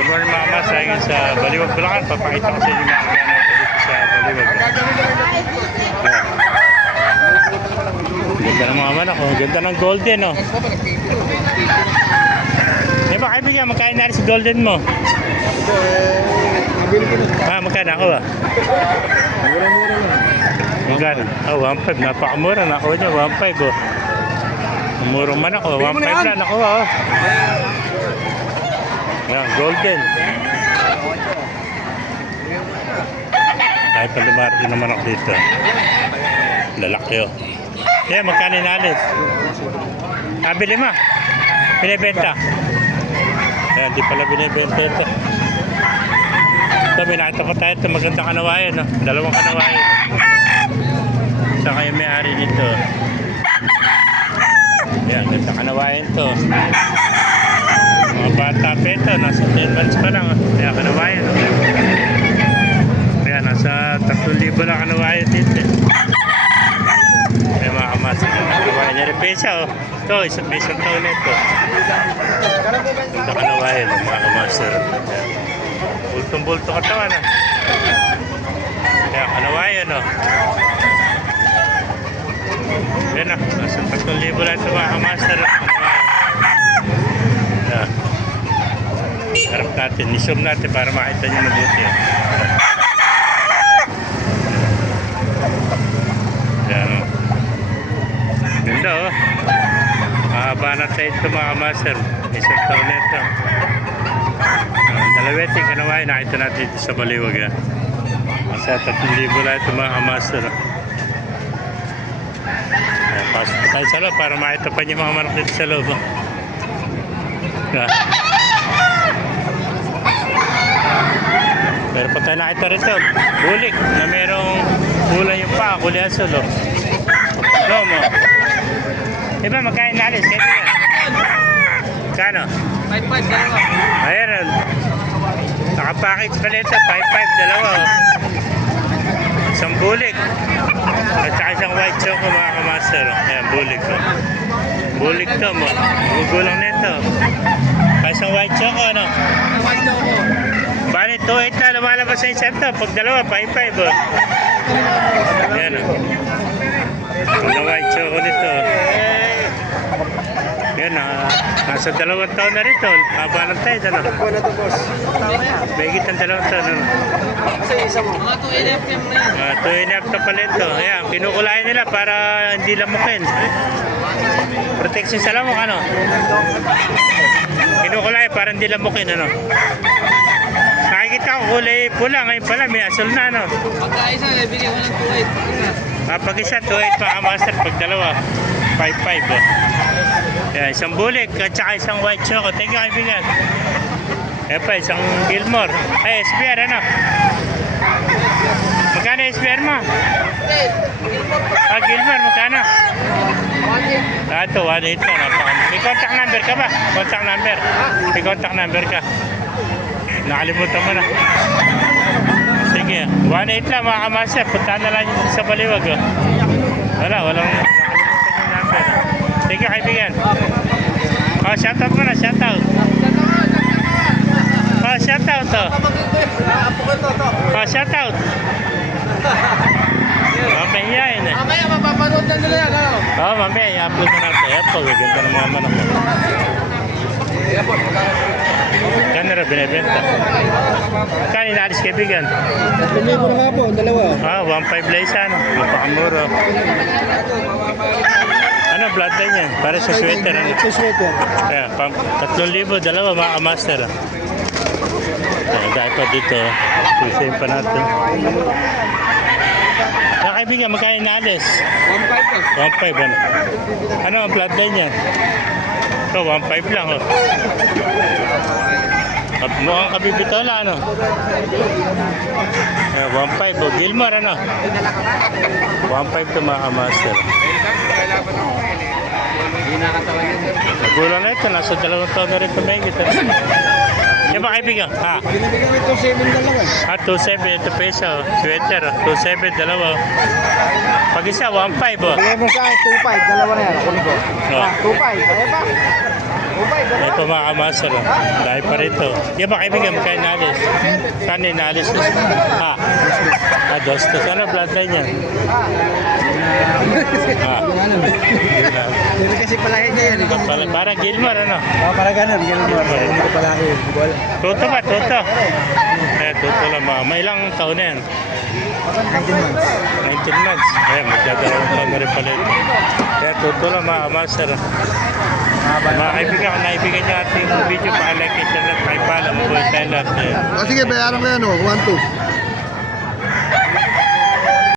Good morning mga mas, ngayon sa Baliwag, Bulacan. Papakita ko sa inyo mga kagana dito sa Baliwag. Ganda ng mga manok, oh. Ganda ng golden, oh. Eh ba kaibigan, magkain na rin si golden mo? Magkano ako ba? Mura-mura lang. Magkano? 1.5, napakamura. Nakuha niya, 1.5, oh. Murang manok, oh. 1.5 na nakuha, oh. Yan, golden. Kahit pa lumarating na manok dito. Lalaki, oh. Yan, magkano inalis? Bili mo. Binibenta. Yan, di pala binibenta ito. Ito, may nakita ko tayo ito. Magandang kanawayan, no? Dalawang kanawayan. Isa kayo may-ari nito. Yan, ganda kanawayan ito. Mga bata pa ito. Nasa 10 months pa lang. Kaya kanawayan. Kaya nasa 3,000 lang kanawayan dito. Kaya mga kamasa. Kanawayan niya rin pesa, oh. Ito, may isang taon na ito. Ganda kanawayan, mga kamaster. Bultong-bulto katawan, ah. Kaya kanawayan, oh. Yan na, nasa 3,000 lang ito mga kamaster. Yan. Harap natin, ni-zoom natin para makita nyo mabuti. Yan, oh. Ganda, oh. Mahaba na tayo ito mga kamaster. Isang taon na ito. Dalaweting kanawain, nakita natin dito sa Baliwag. Nasa 3,000 lang ito mga kamaster. Pasok pa tayo sa loob para makita pa niyo mga manok dito sa loob. Pero pa tayo nakita rito, bulik na merong kulay yung pa, kulay asul. No mo. Diba magkain nalis? Kano? 5-5, dalawa. Ayan. Nakapackage pala ito, 5-5, dalawa. Isang bulik. At saka isang white choco mga kamaster. Ayan, bulik ko. Bulik to mo. Gugulang nito. Isang white choco, ano? White choco. Bali, 2.8 na lumalabas sa isang to. Pag dalawa, 5-5, oh. Ayan, oh. Ang white choco nito. Yan, nasa 2 taon na rito. Haba ng tayo, ano? Buwan na to, boss. Begit ang 2 taon, ano? Kasi isa mo. Mga 2.5 yan mo na yan. 2.5 na pala ito. Ayan, kinukulayan nila para hindi lamukin. Protection sa lamok, ano? Kinukulayan para hindi lamukin, ano? Nakikita ko kulay pula. Ngayon pala, may asul na, ano? Pagkaisa, bigyan ko ng 2.8. Pag isa, 2.8 pa master. Pag dalawa, 5.5, oh. Yan, isang bulik at saka isang white choco. Thank you, kaibigan. Yan pa, isang Gilmore. Ay, SPR, ano? Magkano SPR mo? Gilmore, magkano? 1.8. Ito, 1.8 pa. May contact number ka ba? Contact number? May contact number ka? Nakalimutan mo na. Sige, 1.8 lang mga kamasya. Puntahan na lang dito sa Baliwag, oh. Walang nakalimutan yung number. Sige, kaibigan. Oh, shoutout mo na, shoutout. Oh, shoutout to. Oh, shoutout. Mamahiyain eh. Mamaya, mapapanood na nila yan, ano? Oh, mamaya, i-upload na natin. Ayan po, ganda ng mga manok. Ganda rin, binibenta. Kaya inaalis kaibigan? 3,000 na nga po, dalawa. 1.5 lang isa, no? Mapakamuro. Ano, bloodline yan? Para sa sweater, ano? Ito sweater. Kaya, 3,000, dalawa, mga kamaster. Dahil pa dito, susayin pa natin. Kaya kaibigan, magkano inaalis? 1.5 po. 1.5, ano? Ano ang bloodline yan? Ito, 1.5 lang, oh. Mukhang kabibitola, ano? 1.5, oh. Gilmore, ano? 1.5 to mga kamaster. Hindi nakatawan yun. Nagulang na ito, nasa 2 taon na rin kumigit. Yan ba kaibigan? Binibigyan ito 7 dalawa. 2.7 ito peso. Sweater, 2.7 dalawa. Pag isa, 1.5, oh. Bigay mo sa akin 2.5, dalawa na yan. Kunin ko. Oh. 2.5, kaya pa? Ito mga kamaster. Dahil pa rito. Di ba kaibigan mo kayo nalis? Saan yung nalis? Ha? Dostos. Ano bloodline yan? Ha? Hindi kasi palahin niya yan. Parang Gilmar, ano? Para ganun, Gilmore. Hindi ko palahin. Toto ba? Toto? Toto lang mga. May ilang taon na yan? 19 months. 19 months. Magdadalawang taon na rin pala ito. Kaya toto lang mga master. Mga kaibigan, kung naibigan niyo ating video, pa-like, share, at pakipala. Mabuhay tayo lahat. O sige, bayaran ko yan o. 1, 2.